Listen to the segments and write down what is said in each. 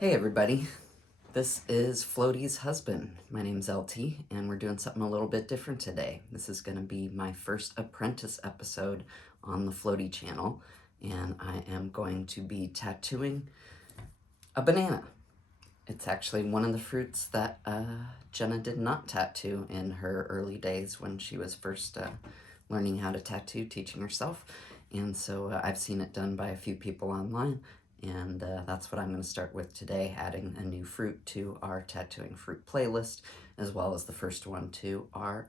Hey everybody, this is Floaty's husband. My name's LT and we're doing something a little bit different today. This is going to be my first apprentice episode on the Floaty channel, and I am going to be tattooing a banana. It's actually one of the fruits that Jenna did not tattoo in her early days when she was first learning how to tattoo, teaching herself. And so I've seen it done by a few people online, and that's what I'm going to start with today, adding a new fruit to our tattooing fruit playlist, as well as the first one to our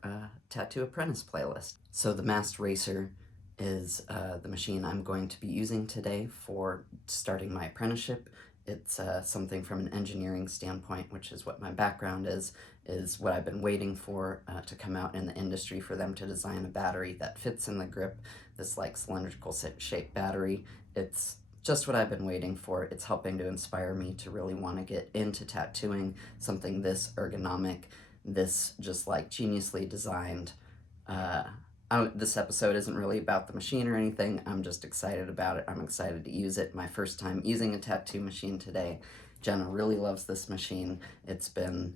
Tattoo Apprentice playlist. So the MAST Racer is the machine I'm going to be using today for starting my apprenticeship. It's something from an engineering standpoint, which is what my background is what I've been waiting for to come out in the industry, for them to design a battery that fits in the grip, this like cylindrical shaped battery. It's just what I've been waiting for. It's helping to inspire me to really want to get into tattooing, something this ergonomic, this just like geniusly designed. This episode isn't really about the machine or anything. I'm just excited about it. I'm excited to use it. My first time using a tattoo machine today. Jenna really loves this machine. It's been,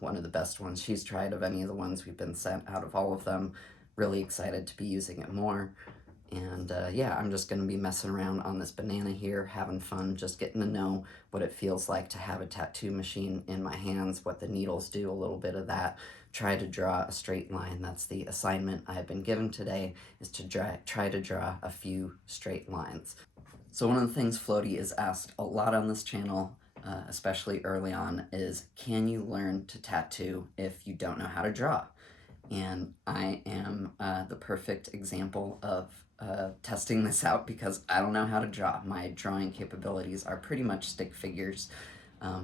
one of the best ones she's tried of any of the ones we've been sent out of all of them. Really excited to be using it more. And yeah, I'm just going to be messing around on this banana here, having fun, just getting to know what it feels like to have a tattoo machine in my hands, what the needles do, a little bit of that. Try to draw a straight line. That's the assignment I've been given today, is to try to draw a few straight lines. So one of the things Floaty is asked a lot on this channel, especially early on, is can you learn to tattoo if you don't know how to draw? And I am the perfect example of testing this out, because I don't know how to draw. My drawing capabilities are pretty much stick figures.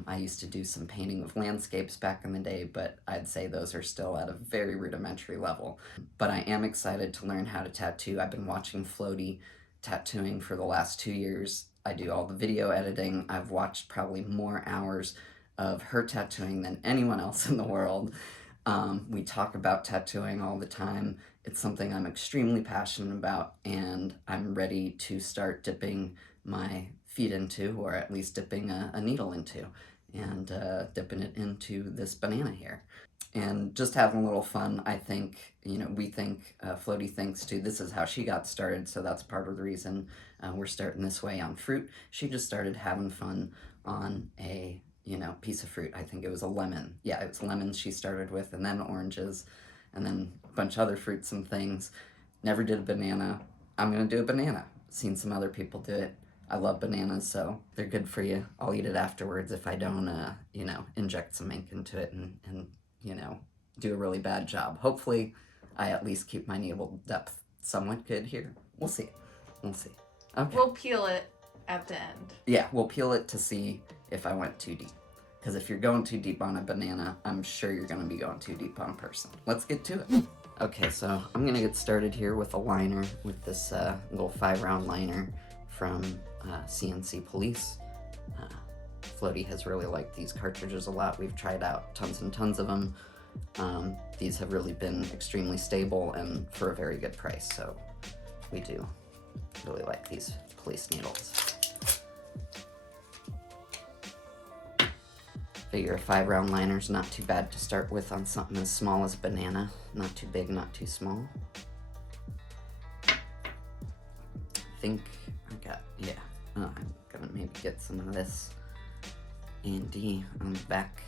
I used to do some painting of landscapes back in the day, but I'd say those are still at a very rudimentary level. But I am excited to learn how to tattoo. I've been watching Floaty tattooing for the last 2 years. I do all the video editing. I've watched probably more hours of her tattooing than anyone else in the world. We talk about tattooing all the time. It's something I'm extremely passionate about, and I'm ready to start dipping my feet into, or at least dipping a needle into, and dipping it into this banana here. And just having a little fun. I think, we think, Floaty thinks too, this is how she got started, so that's part of the reason we're starting this way on fruit. She just started having fun on a piece of fruit. I think it was a lemon. Yeah, it was lemons she started with, and then oranges, and then a bunch of other fruits and things. Never did a banana. I'm gonna do a banana. Seen some other people do it. I love bananas, so they're good for you. I'll eat it afterwards if I don't, inject some ink into it and do a really bad job. Hopefully, I at least keep my needle depth somewhat good here. We'll see. We'll see. Okay. We'll peel it at the end. Yeah, we'll peel it to see if I went too deep. Because if you're going too deep on a banana, I'm sure you're going to be going too deep on a person. Let's get to it. Okay, so I'm going to get started here with a liner, with this little 5-round liner from CNC Police. Floaty has really liked these cartridges a lot. We've tried out tons and tons of them. These have really been extremely stable and for a very good price, so we do really like these police needles. Figure a 5-round liner's not too bad to start with on something as small as a banana. Not too big, not too small. I think I got, yeah. I'm gonna maybe get some of this A&D on the back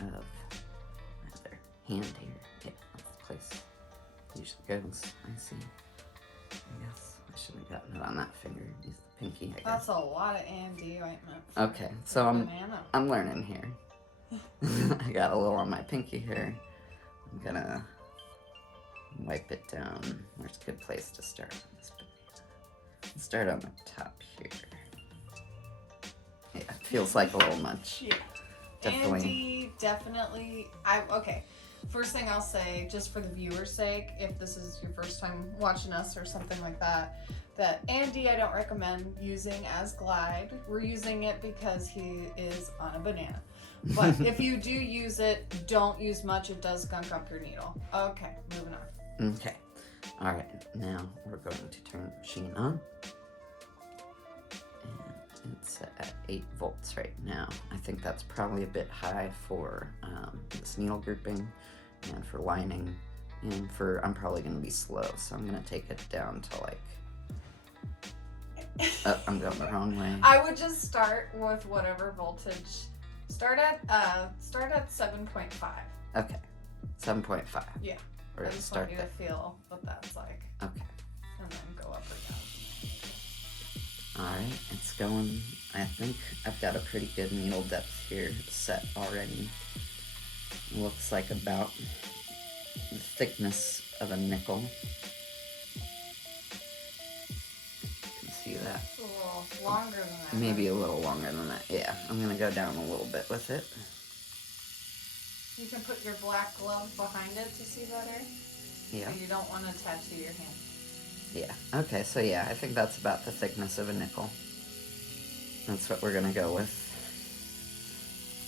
of my other hand here. Yeah, that's the place it usually goes. I see. I guess I should have gotten it on that finger. Use the pinky, I guess. That's a lot of A&D ointment. Okay, so I'm learning here. I got a little on my pinky here. I'm gonna wipe it down. Where's a good place to start on this banana? Let's start on the top here. Yeah, it feels like a little much. Yeah. Definitely. Definitely. Okay. First thing I'll say, just for the viewer's sake, if this is your first time watching us or something like that, that Andy I don't recommend using as glide. We're using it because he is on a banana. But if you do use it, don't use much. It does gunk up your needle. Okay, moving on. Okay. Alright, now we're going to turn the machine on. And It's at 8 volts right now. I think that's probably a bit high for this needle grouping and for lining, and for, I'm probably gonna be slow, so I'm gonna take it down to like, oh, I'm going the wrong way. I would just start with whatever voltage. Start at 7.5. Okay, 7.5. Yeah. Or I just start want you there. to feel what that's like. Okay. And then go up or down. Alright, it's going. I think I've got a pretty good needle depth here set already. Looks like about the thickness of a nickel. You can see that. It's a little longer than that. Maybe a little longer than that. Yeah, I'm gonna go down a little bit with it. You can put your black glove behind it to see better. Yeah. So you don't want to tattoo your hand. Yeah. Okay, so yeah, I think that's about the thickness of a nickel. That's what we're gonna go with.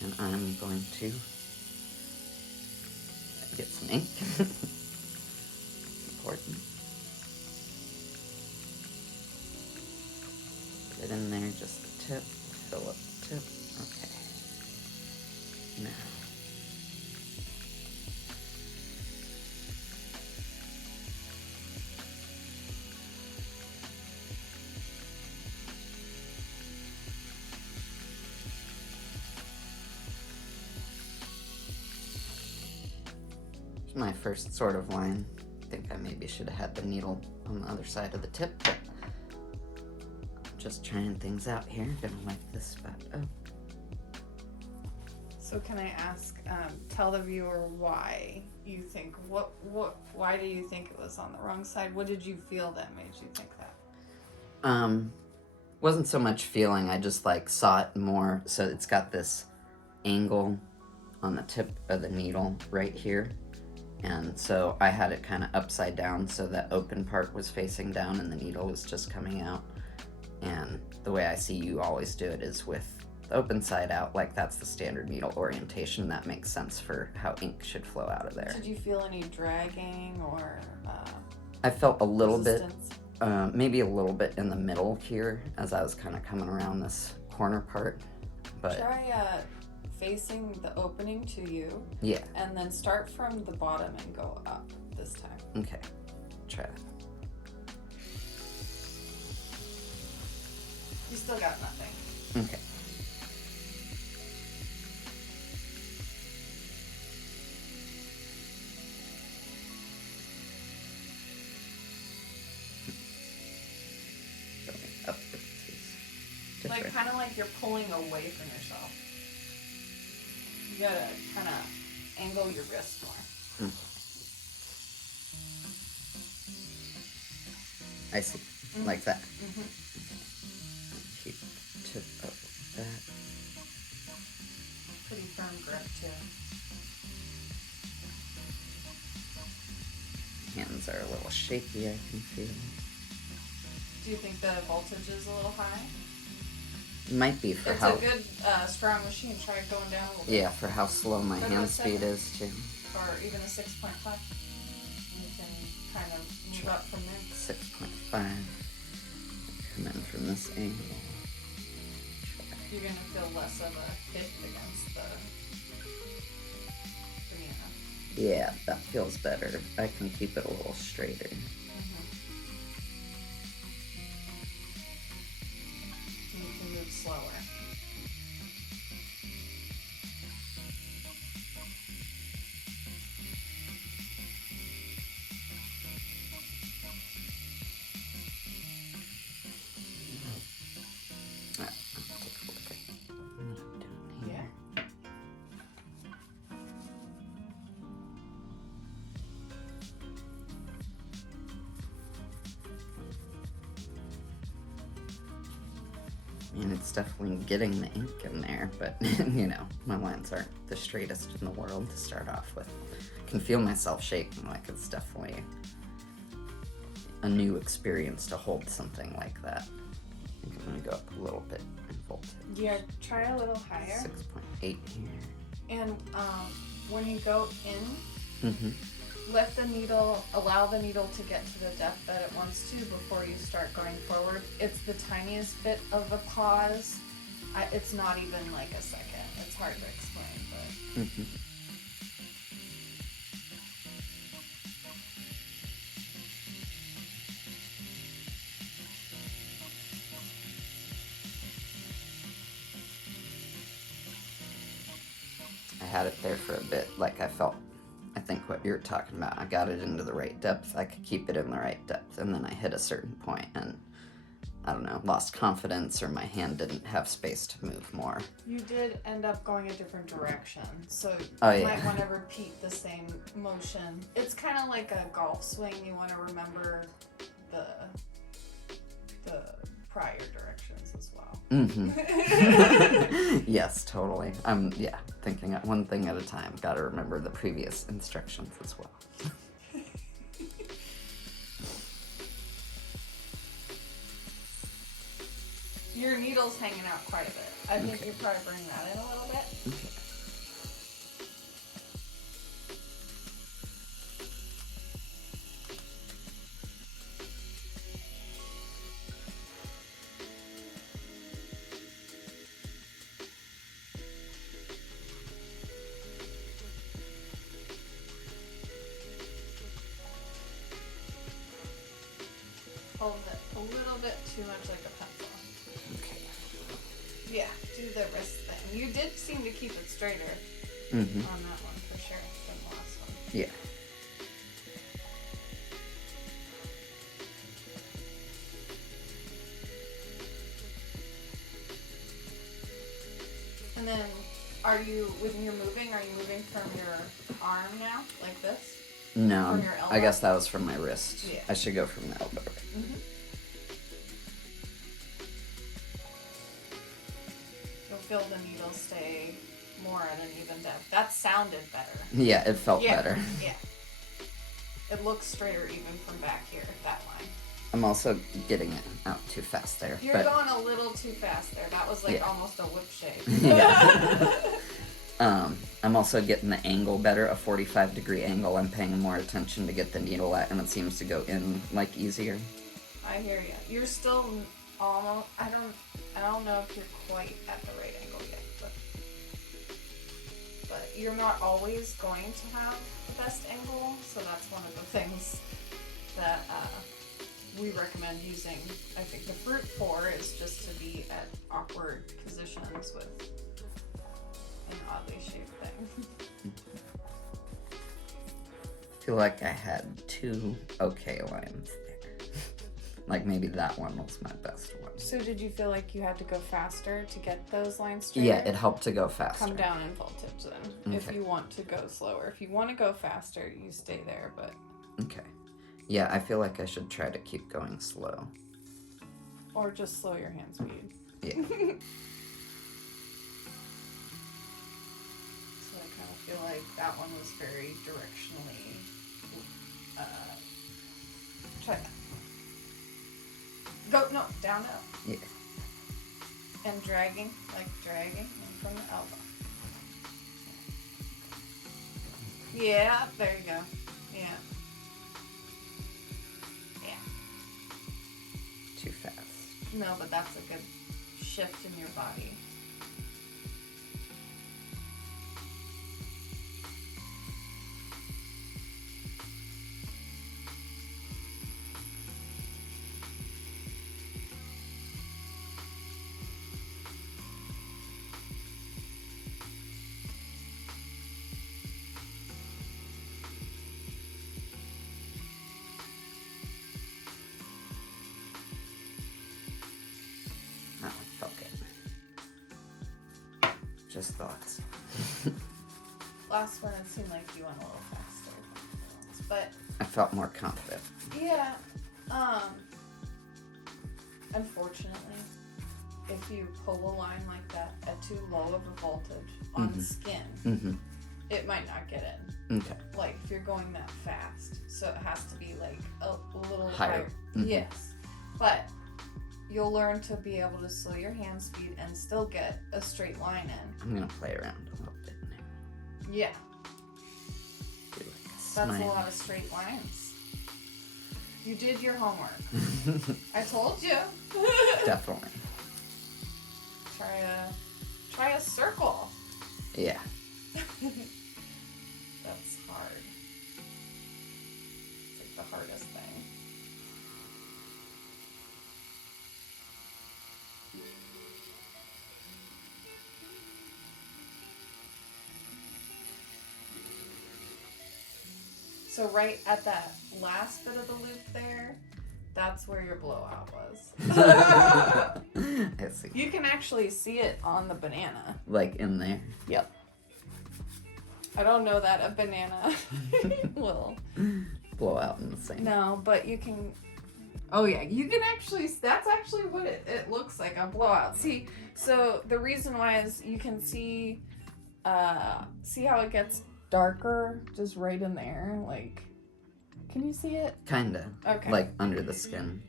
And I'm going to get some ink. Important. Put it in there, just the tip. Fill up the tip. Okay. Now. My first sort of line. I think I maybe should have had the needle on the other side of the tip, but just trying things out here. Gonna light this spot up. So can I ask, tell the viewer why you think, why do you think it was on the wrong side? What did you feel that made you think that? Wasn't so much feeling, I just like saw it more, so it's got this angle on the tip of the needle right here. And so I had it kind of upside down so that open part was facing down and the needle was just coming out. And the way I see you always do it is with the open side out, like that's the standard needle orientation. That makes sense for how ink should flow out of there. Did you feel any dragging or I felt a little resistance? bit, maybe a little bit in the middle here as I was kind of coming around this corner part. But Try facing the opening to you. Yeah. And then start from the bottom and go up this time. Okay. Try it. You still got nothing. Okay. Going upwards is different. Like kind of like you're pulling away from yourself. You gotta kind of angle your wrist more. I see. Like that. Mm-hmm. Keep tip up like that. Pretty firm grip too. Hands are a little shaky, I can feel. Do you think the voltage is a little high? Might be for It's how... a good, strong machine. Try going down a little bit. Yeah, for how slow my Go to hand a speed 7. is, too. Or even a 6.5. And you can kind of move up from there. 6.5. Come in from this angle. You're going to feel less of a hit against the banana. Yeah, that feels better. I can keep it a little straighter. And you can move slower. Alright, I'll take a look at what I'm doing here. I mean, it's definitely getting the ink in there, but, you know, my lines aren't the straightest in the world to start off with. I can feel myself shaking, like it's definitely a new experience to hold something like that. I think I'm gonna go up a little bit in voltage. Yeah, try a little higher. 6.8 here. And when you go in, Mm-hmm. let the needle, allow the needle to get to the depth that it wants to before you start going forward. It's the tiniest bit of a pause. It's not even like a second. It's hard to explain, but. Mm-hmm. I had it there for a bit, like I think what you're talking about. I got it into the right depth. I could keep it in the right depth, and then I hit a certain point and I don't know, lost confidence, or my hand didn't have space to move more. You did end up going a different direction, so you might want to repeat the same motion. It's kind of like a golf swing. You want to remember the prior directions as well. Mm-hmm. Yes, totally. I'm thinking one thing at a time. Got to remember the previous instructions as well. Your needle's hanging out quite a bit. I think you probably bring that in a little bit. Okay. Hold it a little bit too much like a pencil. Okay. Yeah, do the wrist thing. You did seem to keep it straighter Mm-hmm. on that one for sure than the last one. Yeah. And then, when you're moving, are you moving from your arm now, like this? No, From your elbow? I guess that was from my wrist. Yeah. I should go from the elbow. Mm-hmm. You'll feel the needle stay more at an even depth. That sounded better. Yeah, it felt better. Yeah. It looks straighter even from back here, that line. I'm also getting it out too fast there. You're going a little too fast there. That was like almost a whip shape. Yeah. I'm also getting the angle better, a 45-degree angle. I'm paying more attention to get the needle at, and it seems to go in like easier. I hear you. You're still almost. I don't know if you're quite at the right angle yet, but you're not always going to have the best angle. So that's one of the things that we recommend using. I think the fruit for is just to be at awkward positions with an oddly shaped thing. I feel like I had two okay lines there. Like maybe that one was my best one. So did you feel like you had to go faster to get those lines straight? Yeah, it helped to go faster. Come down in voltage then, if you want to go slower. If you want to go faster, you stay there, but... Okay. Yeah, I feel like I should try to keep going slow. Or just slow your hand speed. Yeah. So I kind of feel like that one was very directionally... try that. Go, no, down, up. Yeah. And dragging in from the elbow. Yeah, there you go. Yeah. Yeah. Too fast. No, but that's a good shift in your body. Oh, it felt good. Just thoughts. Last one, it seemed like you went a little faster. But I felt more confident. yeah, unfortunately, if you pull a line like that at too low of a voltage on skin, it might not get in. Okay. Like if you're going that fast, so it has to be like a little Higher. Yes, but you'll learn to be able to slow your hand speed and still get a straight line in. I'm gonna play around a little bit now. Yeah. Do like a That's a lot of straight lines. You did your homework. I told you. Definitely. Try a circle. Yeah. That's hard. It's like the hardest thing. So right at that last bit of the loop there, that's where your blowout was. I see. You can actually see it on the banana. Like in there? Yep. I don't know that a banana will blow out in the same. No, but you can. Oh yeah, you can actually. That's actually what it looks like, a blowout. See, so the reason why is you can see how it gets darker just right in there. Like, can you see it? Kinda. Okay. Like under the skin.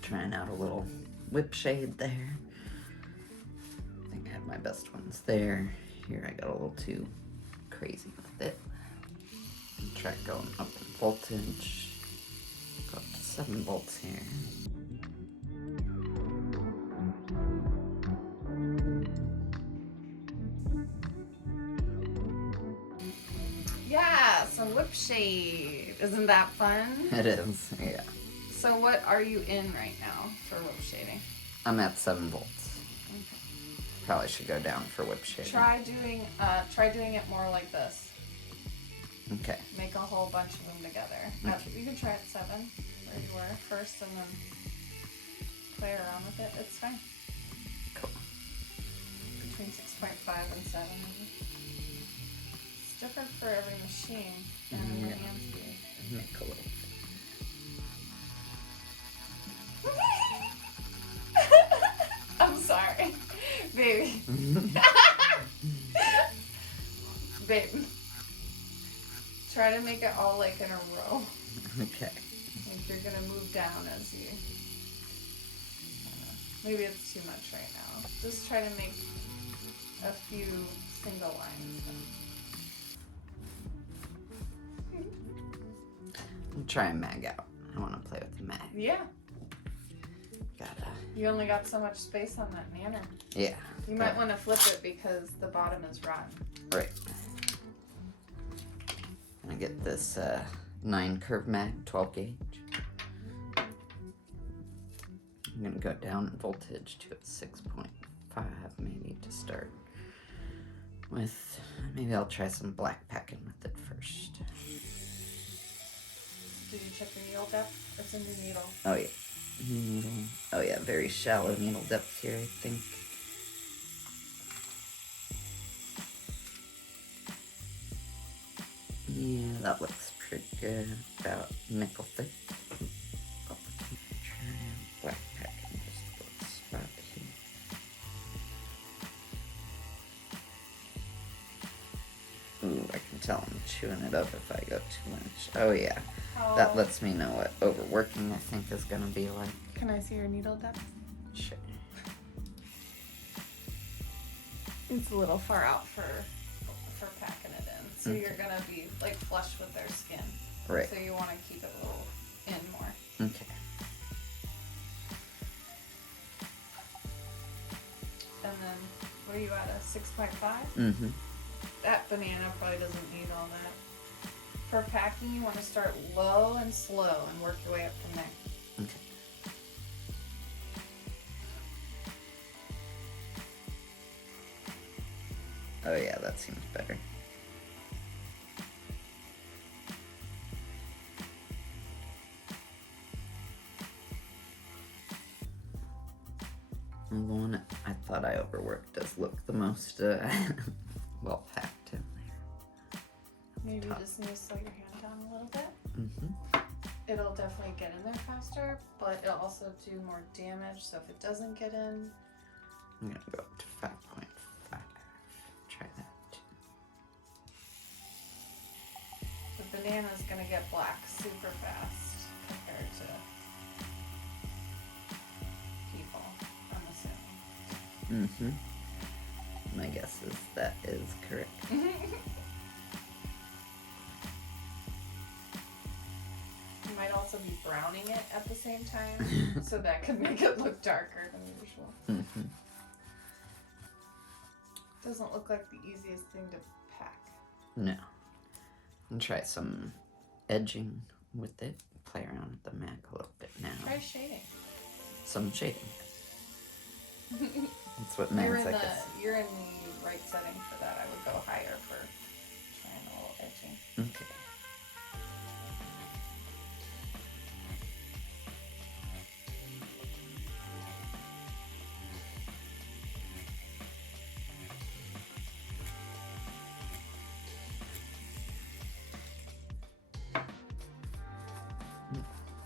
Trying out a little whip shade there. I think I have my best ones there. Here I got a little too crazy with it. Try going up in voltage. Go up to 7 volts here. Yeah, some whip shade. Isn't that fun? It is, yeah. So what are you in right now for whip shading? I'm at 7 volts. Okay. Probably should go down for whip shading. Try doing it more like this. Okay. Make a whole bunch of them together. Okay. You can try at 7, where you were first, and then play around with it. It's fine. Cool. Between 6.5 and 7. It's different for every machine and every hand speed. Make a little. I'm sorry, baby. Babe, try to make it all like in a row. Okay. Like you're gonna move down as you. Maybe it's too much right now. Just try to make a few single lines. I'm trying mag out. I want to play with the mag. Yeah. Gotta. You only got so much space on that manner. Yeah. You might want to flip it because the bottom is rotten. Right. I'm gonna get this 9 curve mag, 12 gauge. I'm gonna go down in voltage to a 6.5 maybe to start with. Maybe I'll try some black packing with it first. Did you check your needle depth? It's a new needle. Oh yeah. Needle. Oh yeah, very shallow needle depth here, I think. Yeah, that looks pretty good. About nickel thick. Try black packing just a little spot here. Ooh, I can tell I'm chewing it up if I go too much. Oh yeah. That lets me know what overworking I think is gonna be like. Can I see your needle depth? Sure. It's a little far out for packing it in. So Okay. you're gonna be like flush with their skin. Right. So you want to keep it a little in more. Okay. And then, what are you at, a 6.5? Mm-hmm. That banana probably doesn't need all that. For packing, you want to start low and slow and work your way up from there. Okay. Oh yeah, that seems better. And the one I thought I overworked does look the most well packed in there. Maybe you Top. just need to slow your hand down a little bit. Mm-hmm. It'll definitely get in there faster, but it'll also do more damage. So if it doesn't get in, I'm gonna go up to 5.5. Try that. the banana's gonna get black super fast compared to people, I'm assuming. Mm-hmm. My guess is that is correct. You might also be browning it at the same time, so that could make it look darker than usual. Mm-hmm. Doesn't look like the easiest thing to pack. No. I'll try some edging with it. Play around with the Mac a little bit now. Try shading. Some shading. That's what Mac's, I guess. You're in the right setting for that. I would go higher for trying a little edging. Okay.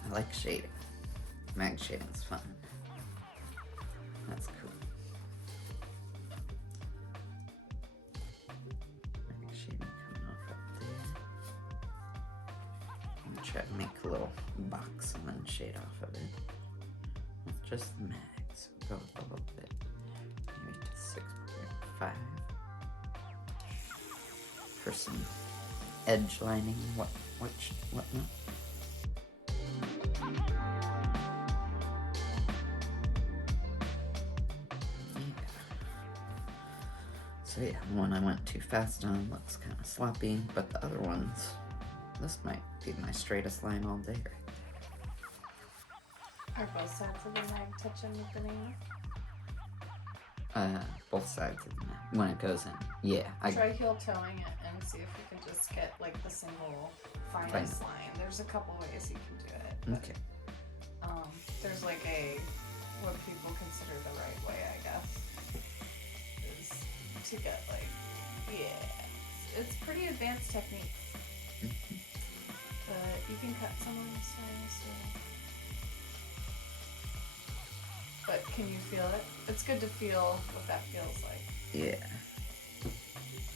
I like shading. Mag shading's fun. That's cool. Mag shading coming off up there. I'm gonna try to make a little box and then shade off of it. With just the mag, so go up a little bit. Maybe to 6.5. For some edge lining, whatnot. So yeah, the one I went too fast on looks kind of sloppy, but the other ones, this might be my straightest line all day right Are both sides of the mag touching the banana? there. Both sides of the mag, when it goes in. Yeah, Try heel toeing it and see if you can just get like the single finest line. There's a couple ways you can do it. But, okay. There's like what people consider the right way, I guess, is to get like, it's pretty advanced technique. But you can cut some of them still. But can you feel it? It's good to feel what that feels like. Yeah.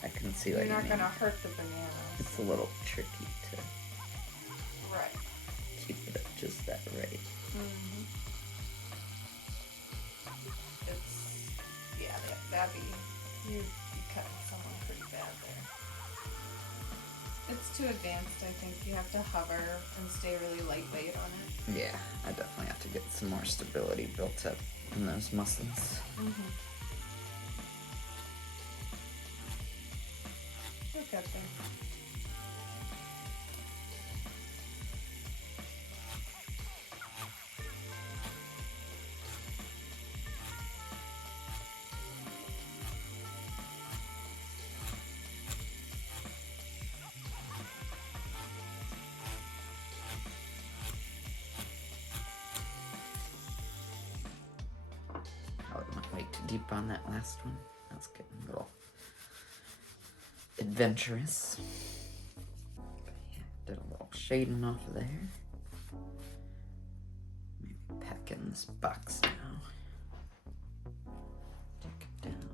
I can see what you mean. You're not gonna hurt the banana. It's a little tricky to keep it at just that rate. Mm-hmm. You cut someone pretty bad there. It's too advanced, I think. You have to hover and stay really lightweight on it. Yeah, I definitely have to get some more stability built up in those muscles. Mm-hmm. You'll get there. Deep on that last one. That's getting a little adventurous. Yeah, did a little shading off of there. Maybe pack in this box now. Take it down.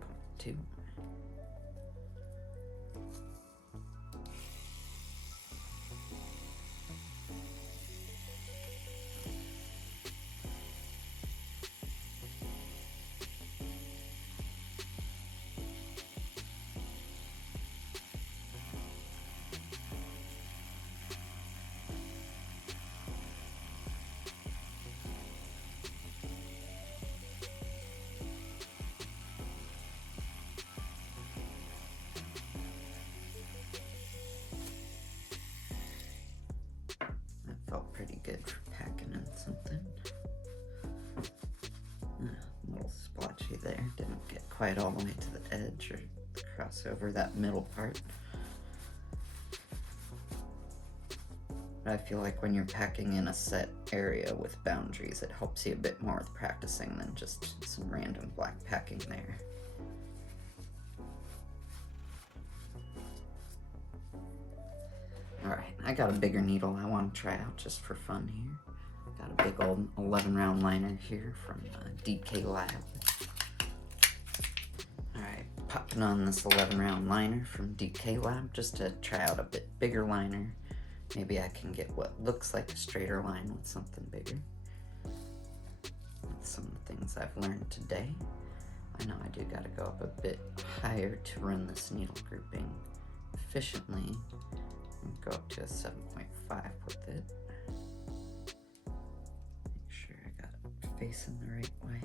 Point 2. Felt pretty good for packing in something. A little splotchy there. Didn't get quite all the way to the edge or cross over that middle part. But I feel like when you're packing in a set area with boundaries, it helps you a bit more with practicing than just some random black packing there. Alright, I got a bigger needle I want to try out just for fun here. Got a big old 11 round liner here from DK Lab. Alright, popping on this 11 round liner from DK Lab just to try out a bit bigger liner. Maybe I can get what looks like a straighter line with something bigger. That's some of the things I've learned today. I know I do gotta go up a bit higher to run this needle grouping efficiently. And go up to a 7.5 with it. Make sure I got it facing the right way.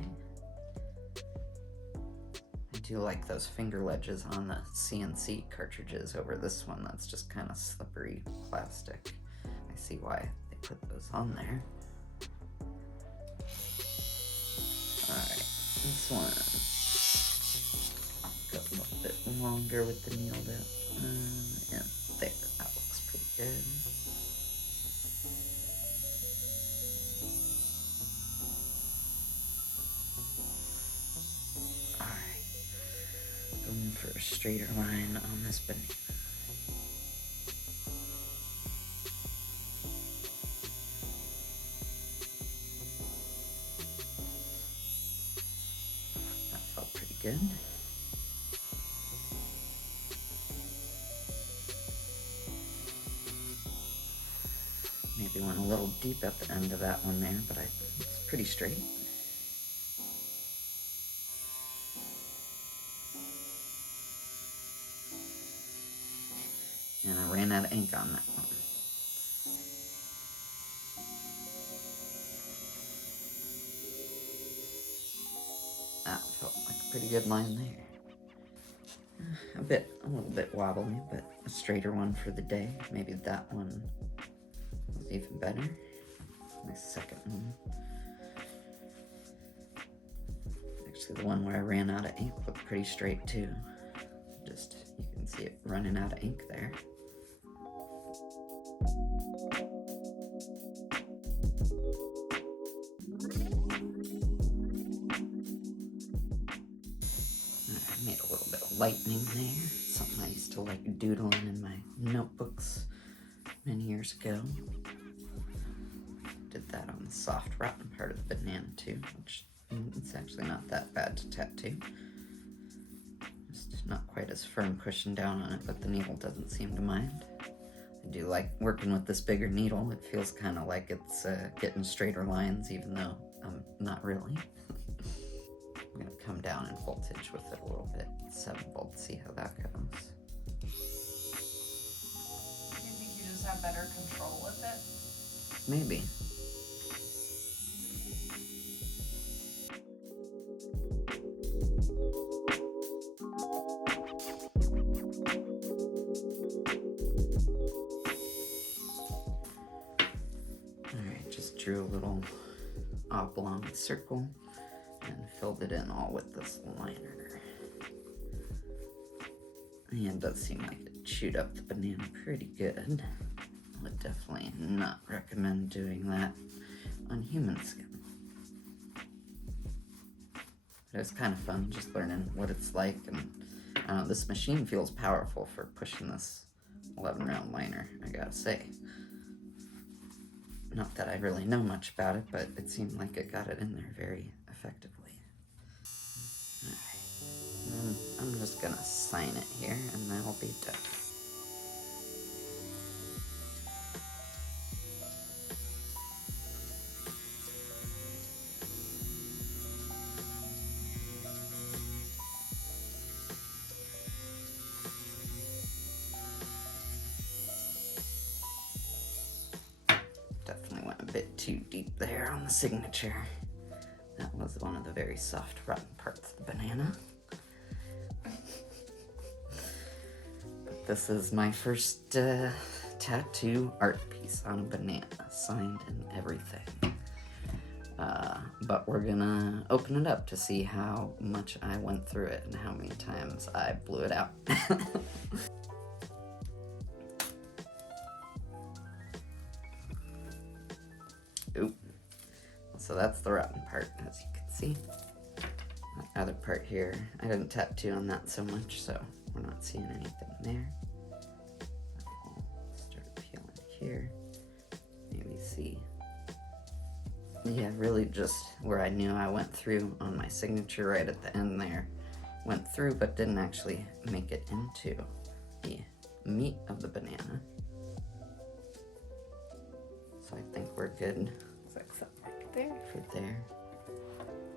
I do like those finger ledges on the CNC cartridges over this one that's just kind of slippery plastic. I see why they put those on there. Alright, this one got a little bit longer with the needle bit. And there, that looks pretty good. Going for a straighter line on this banana. That felt pretty good. Maybe went a little deep at the end of that one there, but it's pretty straight. And I ran out of ink on that one. That felt like a pretty good line there. A little bit wobbly, but a straighter one for the day. Maybe that one was even better. My second one. Actually, the one where I ran out of ink looked pretty straight too. Just, you can see it running out of ink there. I made a little bit of lightning there. Something I used to like doodling in my notebooks many years ago. Did that on the soft rotten part of the banana too, which it's actually not that bad to tattoo. Just not quite as firm pushing down on it, but the needle doesn't seem to mind. I do like working with this bigger needle. It feels kind of like it's getting straighter lines, even though I'm not really. I'm gonna come down in voltage with it a little bit. 7 volts, see how that goes. Do you think you just have better control with it? Maybe. Alright, just drew a little oblong circle and filled it in all with this liner. And it does seem like it chewed up the banana pretty good. I would definitely not recommend doing that on human skin. But it was kind of fun just learning what it's like, and this machine feels powerful for pushing this 11 round liner, I gotta say. Not that I really know much about it, but it seemed like it got it in there very effectively. Alright, and then I'm just gonna sign it here and then I'll be done. Definitely went a bit too deep there on the signature. That was one of the very soft, rotten parts of the banana. But this is my first tattoo art piece on a banana, signed and everything. But we're gonna open it up to see how much I went through it and how many times I blew it out. Oop. So that's the rotten part, as you can see. That other part here, I didn't tattoo on that so much, so we're not seeing anything there. I'll start peeling here. Maybe see. Yeah, really just where I knew I went through on my signature right at the end there. went through but didn't actually make it into the meat of the banana. So I think we're good. Looks like something right there. For there.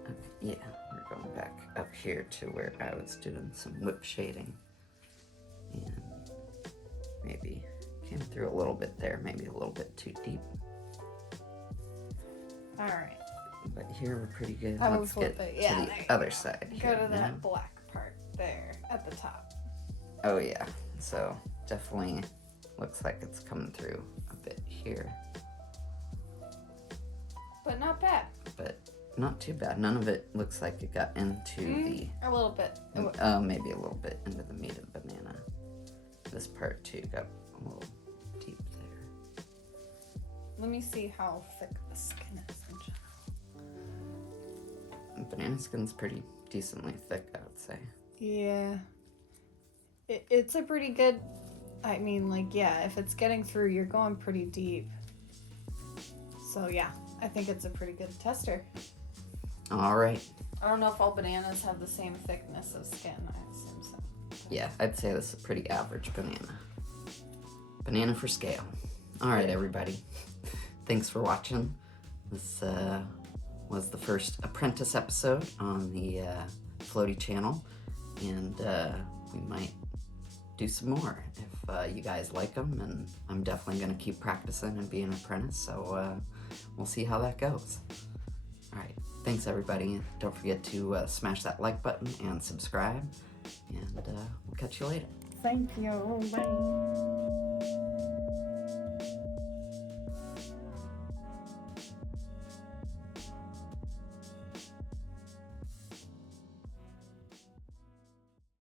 Okay, yeah, we're going back up here to where I was doing some whip shading. And maybe came through a little bit there, maybe a little bit too deep. All right. But here we're pretty good. I Let's get to the other side Go here to now. that black part there at the top. Oh yeah, so definitely looks like it's coming through a bit here. But not bad. But not too bad. None of it looks like it got into a little bit. Maybe a little bit into the meat of the banana. This part too got a little deep there. Let me see how thick the skin is in general. Banana skin's pretty decently thick, I would say. Yeah. It's a pretty good, I mean, like, yeah, if it's getting through, you're going pretty deep. So yeah, I think it's a pretty good tester. All right. I don't know if all bananas have the same thickness of skin. I assume so. Yeah, I'd say this is a pretty average banana. Banana for scale. All right, everybody. Thanks for watching. This was the first Apprentice episode on the Floaty channel, and we might do some more if you guys like them, and I'm definitely going to keep practicing and being an apprentice, so we'll see how that goes. All right, thanks everybody. Don't forget to smash that like button and subscribe, and we'll catch you later. Thank you. Bye.